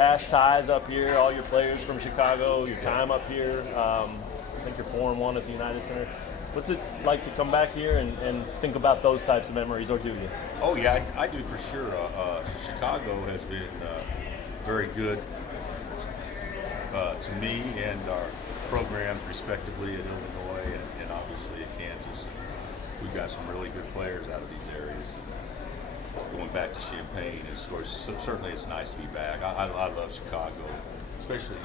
past ties up here, all your players from Chicago, your time up here. I think you're 4-1 at the United Center. What's it like to come back here and think about those types of memories, or do you? Oh yeah, I do for sure. Chicago has been very good to me and our programs respectively at Illinois and obviously at Kansas. We've got some really good players out of these areas. Going back to Champaign, certainly it's nice to be back. I love Chicago, especially in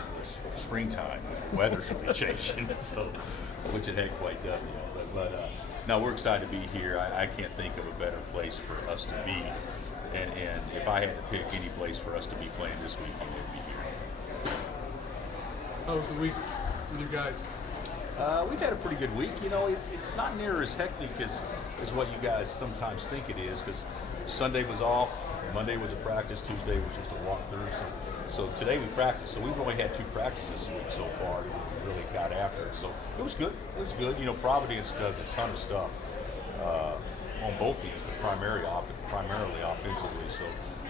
the springtime. The weather's really changing, so which it hadn't quite done yet. But no, we're excited to be here. I can't think of a better place for us to be. And if I had to pick any place for us to be playing this weekend, it would be here. How was the week with you guys? We've had a pretty good week. You know, it's not near as hectic as what you guys sometimes think it is, because Sunday was off, Monday was a practice, Tuesday was just a walkthrough. So today we practiced. So we've only had 2 practices this week so far. We really got after it. So it was good. It was good. You know, Providence does a ton of stuff on both ends, but primarily offensively. So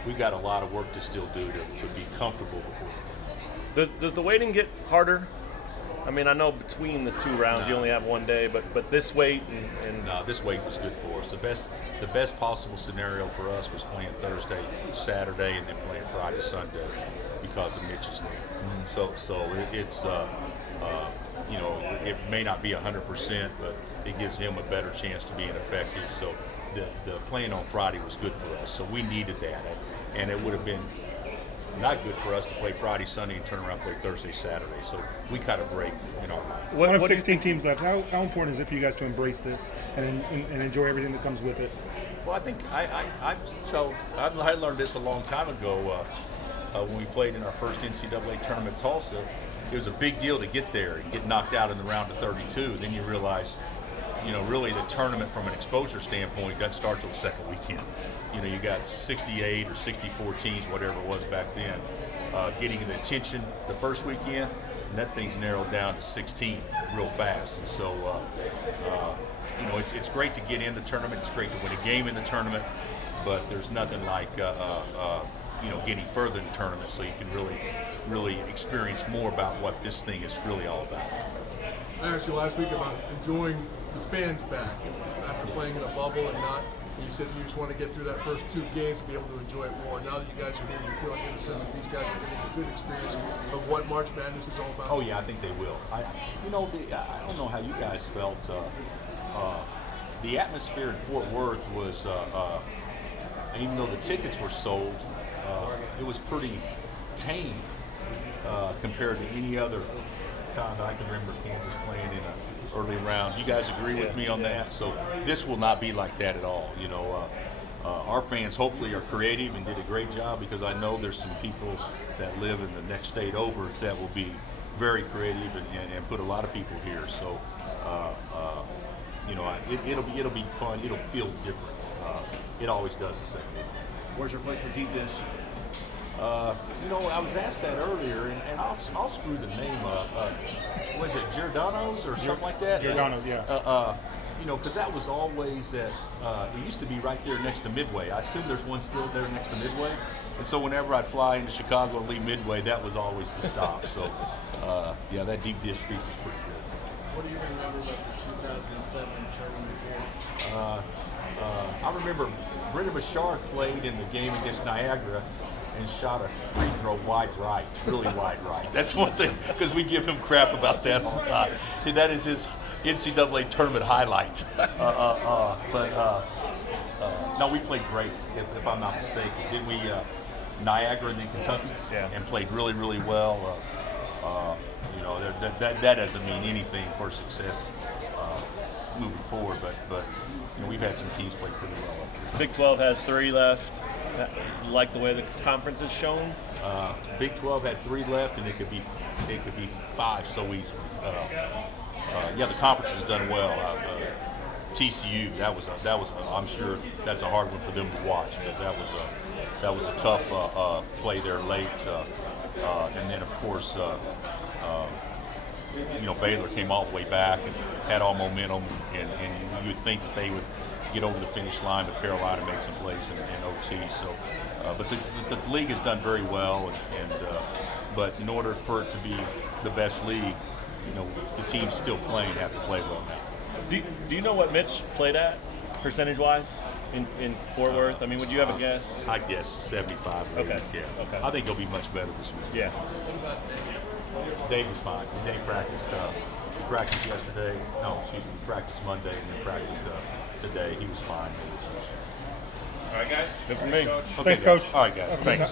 we've got a lot of work to still do to be comfortable before. Does the waiting get harder? I mean, I know between the 2 rounds you only have 1 day, but this wait and no, this wait was good for us. The best possible scenario for us was playing Thursday, Saturday, and then playing Friday, Sunday because of Mitch's knee. Mm-hmm. So it's you know, it may not be 100%, but it gives him a better chance to being effective. So the playing on Friday was good for us. So we needed that, and it would have been not good for us to play Friday, Sunday, and turn around and play Thursday, Saturday. So we cut a break in our mind. One of 16 teams left. How important is it for you guys to embrace this and enjoy everything that comes with it? Well, I think I learned this a long time ago when we played in our first NCAA tournament, Tulsa. It was a big deal to get there and get knocked out in the round of 32. Then you realize, you know, really the tournament from an exposure standpoint doesn't start till the second weekend. You know, you got 68 or 64 teams, whatever it was back then, getting the attention the first weekend, and that thing's narrowed down to 16 real fast. And so, you know, it's great to get in the tournament. It's great to win a game in the tournament, but there's nothing like, you know, getting further in the tournament so you can really experience more about what this thing is really all about. I asked you last week about enjoying the fans back after playing in a bubble and not. You said you just want to get through that first 2 games to be able to enjoy it more. Now that you guys are here, do you feel like in the sense that these guys are getting a good experience of what March Madness is all about? Oh yeah, I think they will. I don't know how you guys felt. The atmosphere in Fort Worth was, even though the tickets were sold, it was pretty tame compared to any other time that I can remember Kansas playing in an early round. You guys agree with me on that? So this will not be like that at all. You know, our fans hopefully are creative and did a great job, because I know there's some people that live in the next state over that will be very creative and put a lot of people here. So you know, it'll be fun. It'll feel different. It always does the same. Where's your place for deep dish? You know, I was asked that earlier, and I'll screw the name up. Was it Giordano's or something like that? Giordano's, yeah. You know, because that was always at, it used to be right there next to Midway. I assume there's one still there next to Midway. And so whenever I'd fly into Chicago and leave Midway, that was always the stop. So, yeah, that deep dish pizza is pretty good. What do you remember about the 2007 tournament game? I remember Brendan Bouchard played in the game against Niagara and shot a free throw wide right, really wide right. That's one thing, because we give him crap about that all the time. That is his NCAA tournament highlight. No, we played great, if I'm not mistaken. Didn't we, Niagara and then Kentucky? Yeah. And played really, really well. You know, that doesn't mean anything for success moving forward, but you know, we've had some teams play pretty well up here. Big 12 has 3 left. You like the way the conference is shown? Big 12 had 3 left, and it could be 5 so easily. Yeah, the conference has done well. TCU, that was I'm sure that's a hard one for them to watch, because that was a tough play there late, and then of course you know, Baylor came all the way back and had all momentum, and you would think that they would, get over the finish line, but Carolina made some plays in OT. So, but the league has done very well, but in order for it to be the best league, the teams still playing have to play well now. Do you know what Mitch played at, percentage-wise, in Fort Worth? I mean, would you have a guess? I guess 75. Okay. Yeah. Okay. I think he'll be much better this week. Yeah. Dave was fine. Dave practiced. He practiced yesterday. No, excuse me. Practiced Monday and then practiced today. He was fine. All right, guys. Good for me. Okay, Thanks, guys. Coach. All right, guys. Have a good Thanks. time.